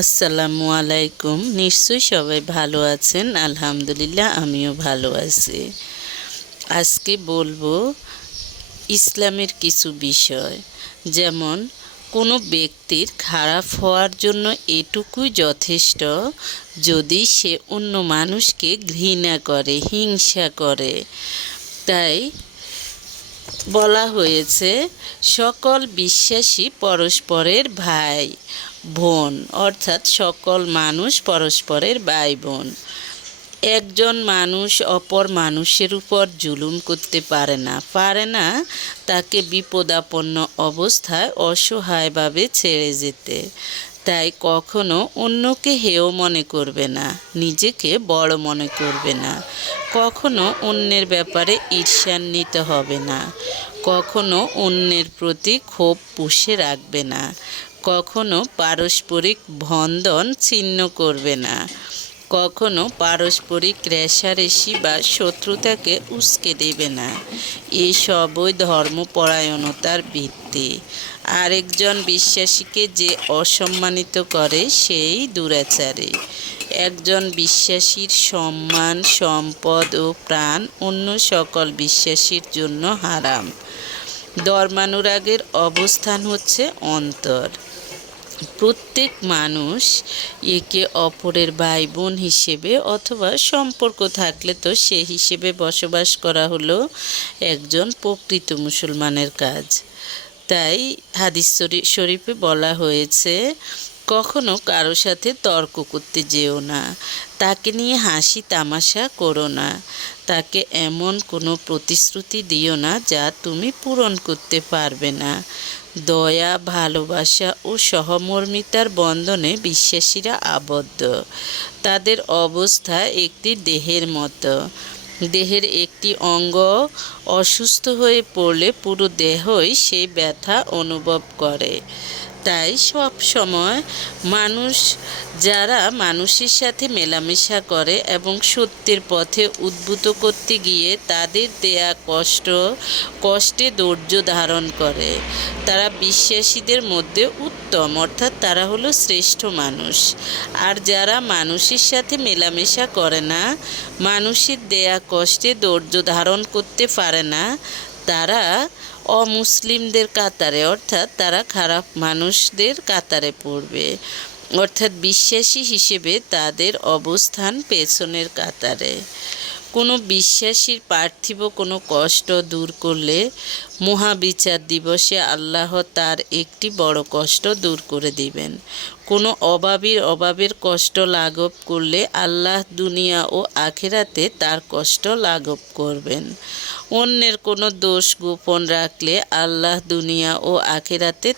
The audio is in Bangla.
আসসালামু আলাইকুম। নিশ্চয়ই সবাই ভালো আছেন। আলহামদুলিল্লাহ আমিও ভালো আছি। আজকে বলবো ইসলামের কিছু বিষয়, যেমন কোনো ব্যক্তির খারাপ হওয়ার জন্য এটুকুই যথেষ্ট যদি সে অন্য মানুষকে ঘৃণা করে, হিংসা করে। তাই বলা হয়েছে সকল বিশ্বাসী পরস্পরের ভাই বোন, অর্থাৎ সকল মানুষ পরস্পরের ভাই বোন। একজন মানুষ অপর মানুষের উপর জুলুম করতে পারে না তাকে বিপদাপন্ন অবস্থায় অসহায়ভাবে ছেড়ে যেতে। তাই কখনো অন্যকে হেয় মনে করবে না, নিজেকে বড় মনে করবে না। কখনো অন্যের ব্যাপারে ঈর্ষান্বিত হবে না। কখনো অন্যের প্রতি ক্ষোভ পুষে রাখবে না। কখনো পারস্পরিক বন্ধন ছিন্ন করবে না। কখনো পারস্পরিক রেষারেষি বা শত্রুতাকে উস্কে দেবে না। এই সবই ধর্মপরায়ণতার ভিত্তি। আরেকজন বিশ্বাসীকে যে অসম্মানিত করে সেই দুরাচারী। একজন বিশ্বাসীর সম্মান, সম্পদ ও প্রাণ অন্য সকল বিশ্বাসীর জন্য হারাম। ধর্মানুরাগের অবস্থান হচ্ছে অন্তর। প্রত্যেক মানুষ একে অপরের ভাই বোন হিসেবে অথবা সম্পর্ক থাকলে তো সে হিসেবে বসবাস করা হলো একজন প্রকৃত মুসলমানের কাজ। তাই হাদিস শরীফে বলা হয়েছে, কখনো কারো সাথে তর্ক করতে যেও না, তাকে নিয়ে হাসি তামাশা করো না, তাকে এমন কোনো প্রতিশ্রুতি দিও না যা তুমি পূরণ করতে পারবে না। দয়া, ভালোবাসা ও সহমর্মিতার বন্ধনে বিশ্বাসীরা আবদ্ধ। তাদের অবস্থা একটি দেহের মতো। দেহের একটি অঙ্গ অসুস্থ হয়ে পড়লে পুরো দেহই সেই ব্যথা অনুভব করে। তাই সব সময় মানুষ যারা মানুষের সাথে মেলামেশা করে এবং সত্যের পথে উদ্বুদ্ধ করতে গিয়ে তাদের দেয়া কষ্টে ধৈর্য ধারণ করে, তারা বিশ্বাসীদের মধ্যে উত্তম, অর্থাৎ তারা হলো শ্রেষ্ঠ মানুষ। আর যারা মানুষের সাথে মেলামেশা করে না, মানুষের দেয়া কষ্টে ধৈর্য ধারণ করতে পারে না, তারা অমুসলিমদের কাতারে, অর্থাৎ তারা খারাপ মানুষদের কাতারে পড়বে। অর্থাৎ বিশ্বাসী হিসেবে তাদের অবস্থান পেছনের কাতারে। কোনো বিশ্বাসীর পার্থিব কোনো কষ্ট দূর করলে মহাবিচার দিবসে আল্লাহ তার একটি বড় কষ্ট দূর করে দিবেন। কোনো অভাবের কষ্ট লাঘব করলে আল্লাহ দুনিয়া ও আখিরাতে তার কষ্ট লাঘব করবেন। অন্যের কোনো দোষ গোপন রাখলে আল্লাহ দুনিয়া ও আখিরাতে